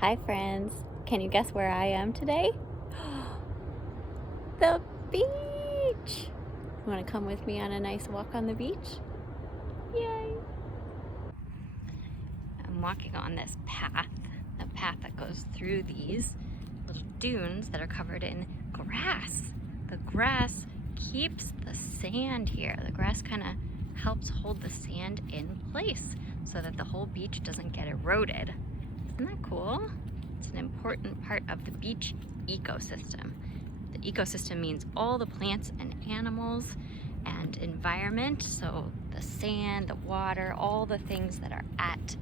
Hi friends, can you guess where I am today? The beach! You want to come with me on a nice walk on the beach? Yay! I'm walking on this path, a path that goes through these little dunes that are covered in grass. The grass keeps the sand here. The grass kind of helps hold the sand in place so that the whole beach doesn't get eroded. Isn't that cool? It's an important part of the beach ecosystem. The ecosystem means all the plants and animals and environment, so the sand, the water, all the things that are at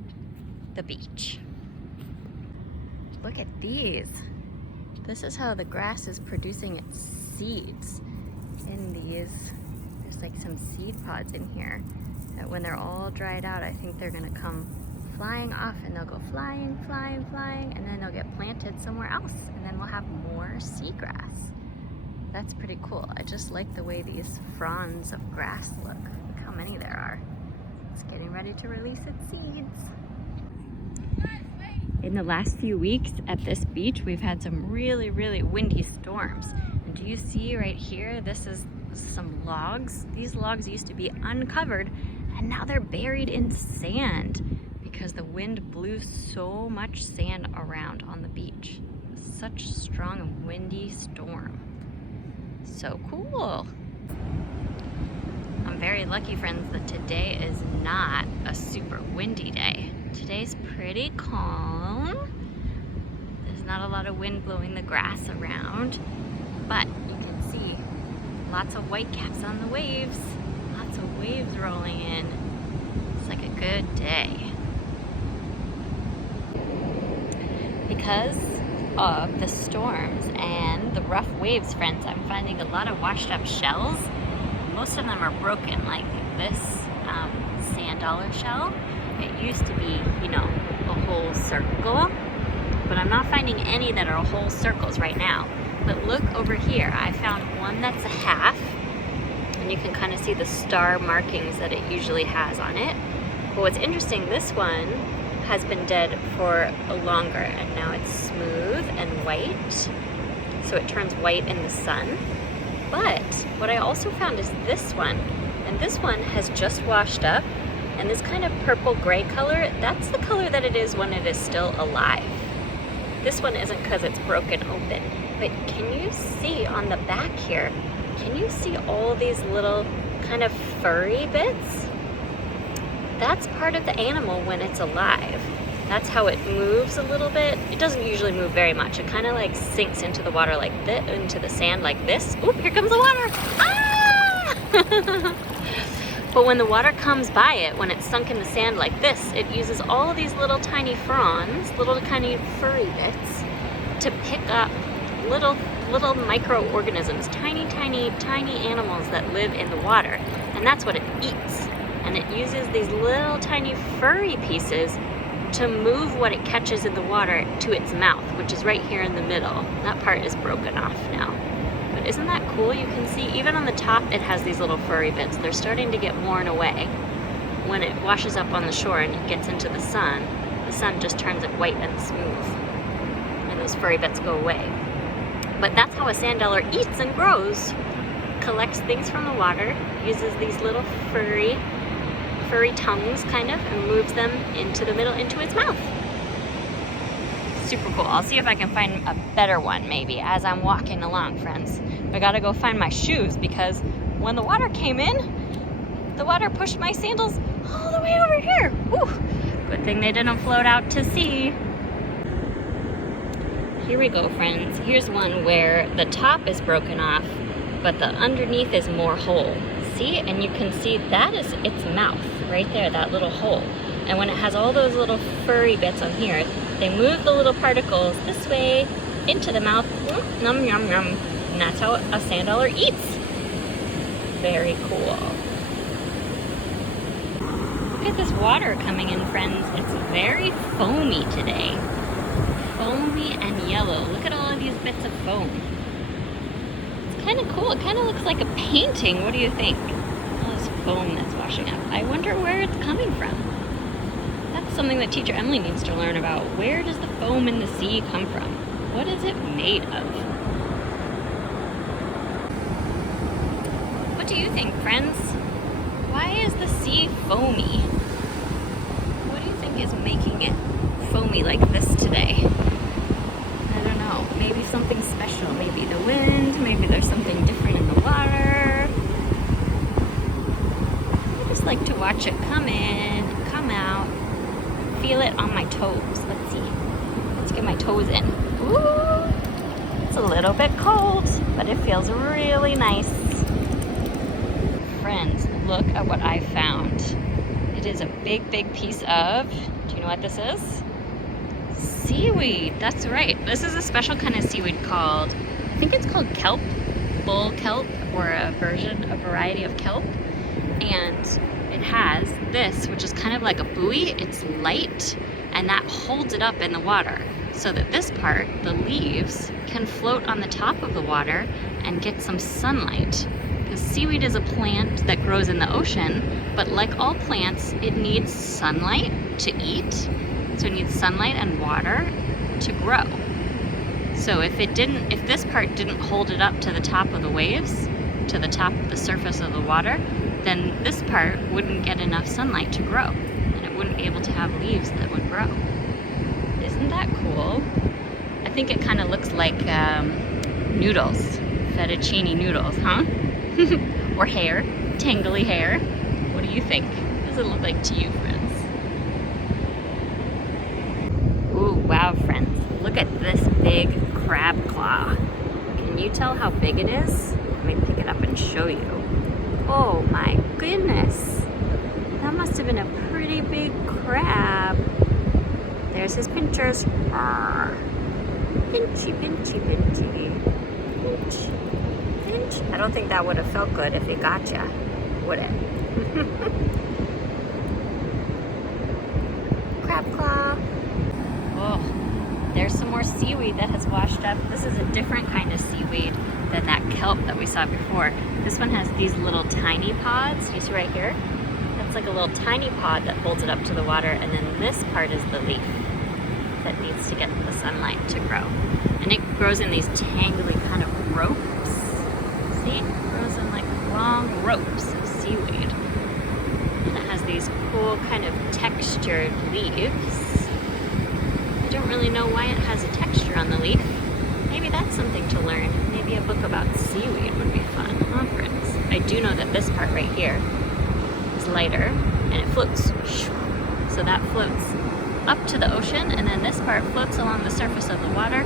the beach. Look at these. This is how the grass is producing its seeds in these. There's like some seed pods in here that when they're all dried out, I think they're gonna come flying off and they'll go flying, flying, flying, and then they'll get planted somewhere else and then we'll have more seagrass. That's pretty cool. I just like the way these fronds of grass look. Look how many there are. It's getting ready to release its seeds. In the last few weeks at this beach, we've had some really, really windy storms. And do you see right here, this is some logs. These logs used to be uncovered and now they're buried in sand because the wind blew so much sand around on the beach. Such a strong and windy storm. So cool. I'm very lucky, friends, that today is not a super windy day. Today's pretty calm. There's not a lot of wind blowing the grass around, but you can see lots of white caps on the waves. Lots of waves rolling in. It's like a good day. Because of the storms and the rough waves, friends, I'm finding a lot of washed up shells. Most of them are broken, like this sand dollar shell. It used to be, a whole circle, but I'm not finding any that are whole circles right now. But look over here, I found one that's a half, and you can kind of see the star markings that it usually has on it. But what's interesting, this one has been dead for longer and now it's smooth and white, so it turns white in the sun. But what I also found is this one, and this one has just washed up, and this kind of purple gray color, that's the color that it is when it is still alive. This one isn't because it's broken open, but can you see on the back here, can you see all these little kind of furry bits? That's part of the animal when it's alive. That's how it moves a little bit. It doesn't usually move very much. It kind of like sinks into the water like this, into the sand like this. Oop, here comes the water. Ah! But when the water comes by it, when it's sunk in the sand like this, it uses all of these little tiny fronds, little tiny furry bits, to pick up little microorganisms, tiny animals that live in the water. And that's what it eats. And it uses these little tiny furry pieces to move what it catches in the water to its mouth, which is right here in the middle. That part is broken off now. But isn't that cool? You can see even on the top it has these little furry bits. They're starting to get worn away. When it washes up on the shore and it gets into the sun just turns it white and smooth. And those furry bits go away. But that's how a sand dollar eats and grows. Collects things from the water, uses these little furry tongues kind of, and moves them into the middle, into its mouth. Super cool. I'll see if I can find a better one maybe as I'm walking along, friends. I gotta go find my shoes because when the water came in, the water pushed my sandals all the way over here. Whew. Good thing they didn't float out to sea. Here we go, friends. Here's one where the top is broken off, but the underneath is more whole. See? And you can see that is its mouth right there, that little hole. And when it has all those little furry bits on here, they move the little particles this way into the mouth. Yum, yum, yum. And that's how a sand dollar eats. Very cool. Look at this water coming in, friends. It's very foamy today. Foamy and yellow. Look at all of these bits of foam. Kind of cool. It kind of looks like a painting. What do you think? All this foam that's washing up. I wonder where it's coming from. That's something that teacher Emily needs to learn about. Where does the foam foam in the sea come from? What is it made of? What do you think, friends? Why is the sea foamy? What do you think is making it foamy like this today? I don't know. Maybe something special. Maybe the wind. Maybe there's something different in the water. I just like to watch it come in, come out, feel it on my toes. Let's see. Let's get my toes in. Ooh, it's a little bit cold, but it feels really nice. Friends, look at what I found. It is a big, big piece of, do you know what this is? Seaweed. That's right. This is a special kind of seaweed called, I think it's called kelp, bull kelp, or a variety of kelp. And it has this, which is kind of like a buoy. It's light, and that holds it up in the water so that this part, the leaves, can float on the top of the water and get some sunlight. Because seaweed is a plant that grows in the ocean, but like all plants, it needs sunlight to eat. So it needs sunlight and water to grow. So if this part didn't hold it up to the top of the waves, to the top of the surface of the water, then this part wouldn't get enough sunlight to grow, and it wouldn't be able to have leaves that would grow. Isn't that cool? I think it kind of looks like noodles, fettuccine noodles, huh? Or hair, tangly hair. What do you think? What does it look like to you, friends? Ooh, wow, friends. Look at this big crab claw. Can you tell how big it is? Let me pick it up and show you. Oh my goodness. That must have been a pretty big crab. There's his pinchers. Arr. Pinchy, pinchy, pinchy. Pinch, pinch. I don't think that would have felt good if it got ya, would it? Crab claw. Oh, there's some more seaweed that has washed up. This is a different kind of seaweed than that kelp that we saw before. This one has these little tiny pods. You see right here? That's like a little tiny pod that holds it up to the water, and then this part is the leaf that needs to get the sunlight to grow. And it grows in these tangly kind of ropes. See? It grows in like long ropes of seaweed. And it has these cool kind of textured leaves. I don't really know why it has a texture on the leaf. Maybe that's something to learn. Maybe a book about seaweed would be fun, huh, friends? I do know that this part right here is lighter, and it floats. So that floats up to the ocean, and then this part floats along the surface of the water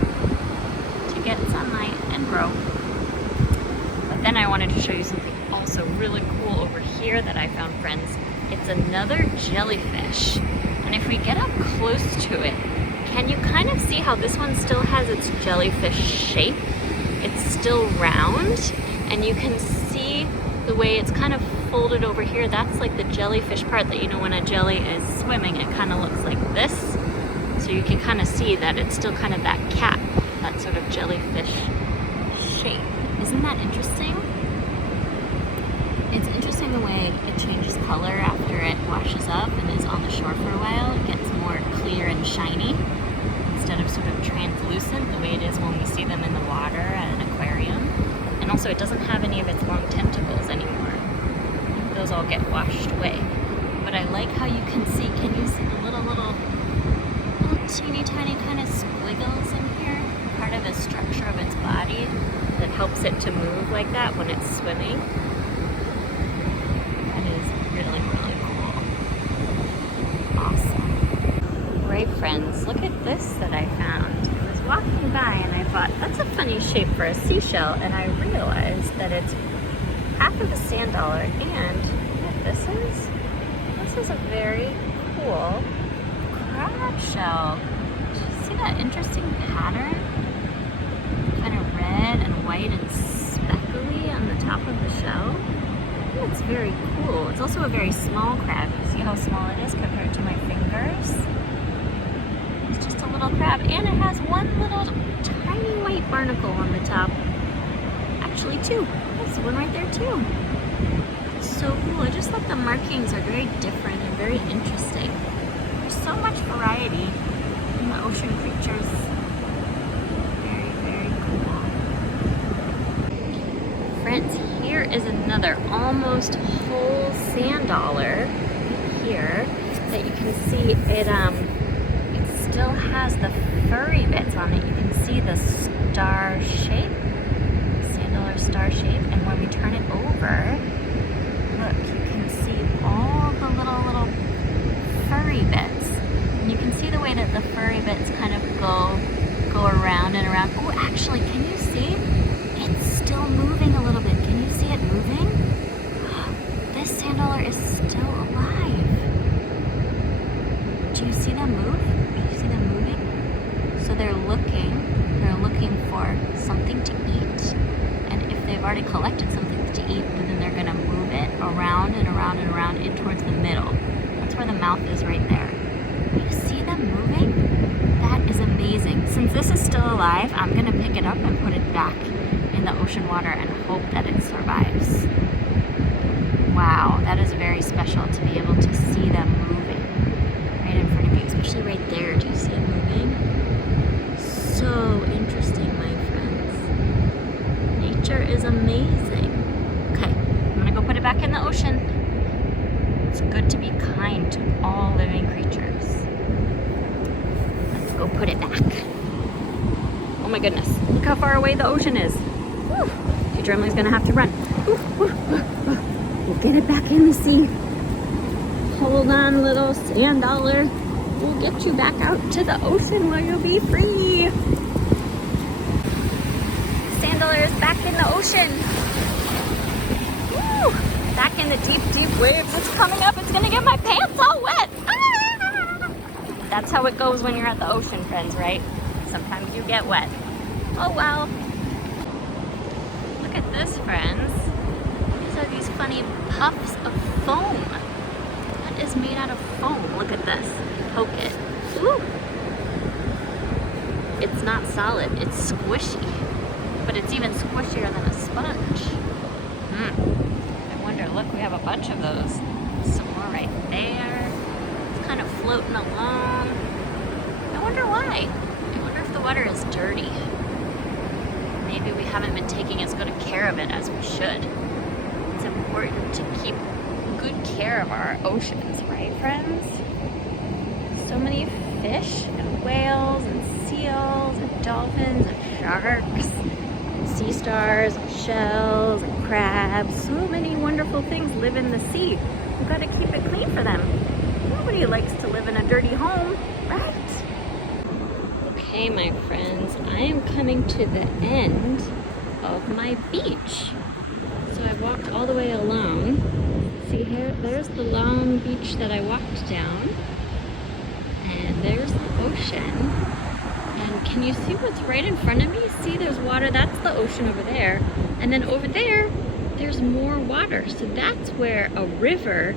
to get sunlight and grow. But then I wanted to show you something also really cool over here that I found, friends. It's another jellyfish. And if we get up close to it, can you kind of see how this one still has its jellyfish shape? It's still round, and you can see the way it's kind of folded over here. That's like the jellyfish part that, you know, when a jelly is swimming, it kind of looks like this. So you can kind of see that it's still kind of that cap, that sort of jellyfish shape. Isn't that interesting? It's interesting the way it changes color after it washes up and is on the shore for a while. It gets more clear and shiny instead of sort of translucent the way it is when we see them in the water at an aquarium. And also it doesn't have any of its long tentacles anymore. Those all get washed away. But I like how you can see the little teeny tiny kind of squiggles in here? Part of the structure of its body that helps it to move like that when it's swimming. That is really, really cool. Awesome. Right, friends, look at this that I found. I was walking by and I thought, that's a funny shape for a seashell, and I realized that it's half of a sand dollar, and what this is? This is a very cool crab shell. Did you see that interesting pattern? Kind of red and white and speckly on the top of the shell. I think it's very cool. It's also a very small crab. You see how small it is compared to my fingers? It's just a little crab, and it has one little tiny white barnacle on the top. Actually two. There's one right there too. It's so cool. I just thought the markings are very different and very interesting. There's so much variety in the ocean creatures another almost whole sand dollar here that you can see it still has the furry bits on it. You can see the star shape, sand dollar star shape, and when we turn it over, look, you can see all the little furry bits. And you can see the way that the furry bits kind of go around and around. Oh, actually, can you see? It's still moving a little bit. Can you see it moving? This sand dollar is still alive. Do you see them move? Do you see them moving? So they're looking for something to eat. And if they've already collected something to eat, then they're gonna move it around and around and around in towards the middle. That's where the mouth is right there. You see them moving? That is amazing. Since this is still alive, I'm gonna pick it up and put it back in the ocean water and hope that it survives. Wow, that is very special to be able to see them moving right in front of you, especially right there. Do you see it moving? So interesting, my friends. Nature is amazing. Okay, I'm gonna go put it back in the ocean. It's good to be kind to all living creatures. Let's go put it back. Oh my goodness, look how far away the ocean is. Whew. Teacher Emily's gonna have to run. We'll get it back in the sea. Hold on, little sand dollar. We'll get you back out to the ocean where you'll be free. Sand dollar is back in the ocean. Woo! Back in the deep, deep waves. It's coming up. It's gonna get my pants all wet. Ah! That's how it goes when you're at the ocean, friends, right? Sometimes you get wet. Oh well. Look at this, friends. These are these funny puffs of foam. What is made out of foam? Look at this. Poke it. Ooh. It's not solid. It's squishy. But it's even squishier than a sponge. I wonder, look, we have a bunch of those. Some more right there. It's kind of floating along. I wonder why. I wonder if the water is dirty. Maybe we haven't been taking as good a care of it as we should. It's important to keep good care of our oceans, right, friends? So many fish and whales and seals and dolphins and sharks, and sea stars and shells and crabs. So many wonderful things live in the sea. We've got to keep it clean for them. Nobody likes to live in a dirty home, right? Okay, my friends, I am coming to the end of my beach. So I walked all the way along. See here, there's the long beach that I walked down. And there's the ocean. And can you see what's right in front of me? See, there's water. That's the ocean over there. And then over there, there's more water. So that's where a river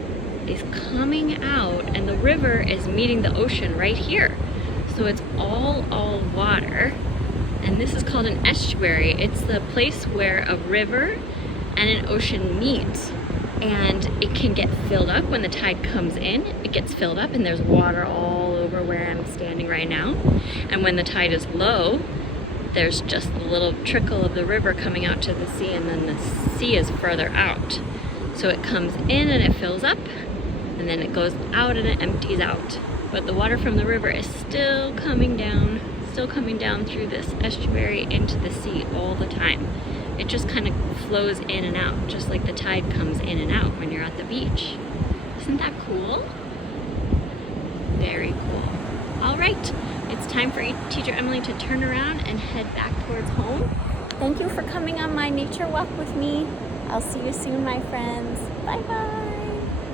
is coming out, and the river is meeting the ocean right here. So it's all water, and this is called an estuary. It's the place where a river and an ocean meet, and it can get filled up when the tide comes in. It gets filled up and there's water all over where I'm standing right now. And when the tide is low, there's just a little trickle of the river coming out to the sea, and then the sea is further out. So it comes in and it fills up, and then it goes out and it empties out. But the water from the river is still coming down through this estuary into the sea all the time. It just kind of flows in and out, just like the tide comes in and out when you're at the beach. Isn't that cool? Very cool. All right, it's time for Teacher Emily to turn around and head back towards home. Thank you for coming on my nature walk with me. I'll see you soon, my friends. Bye-bye.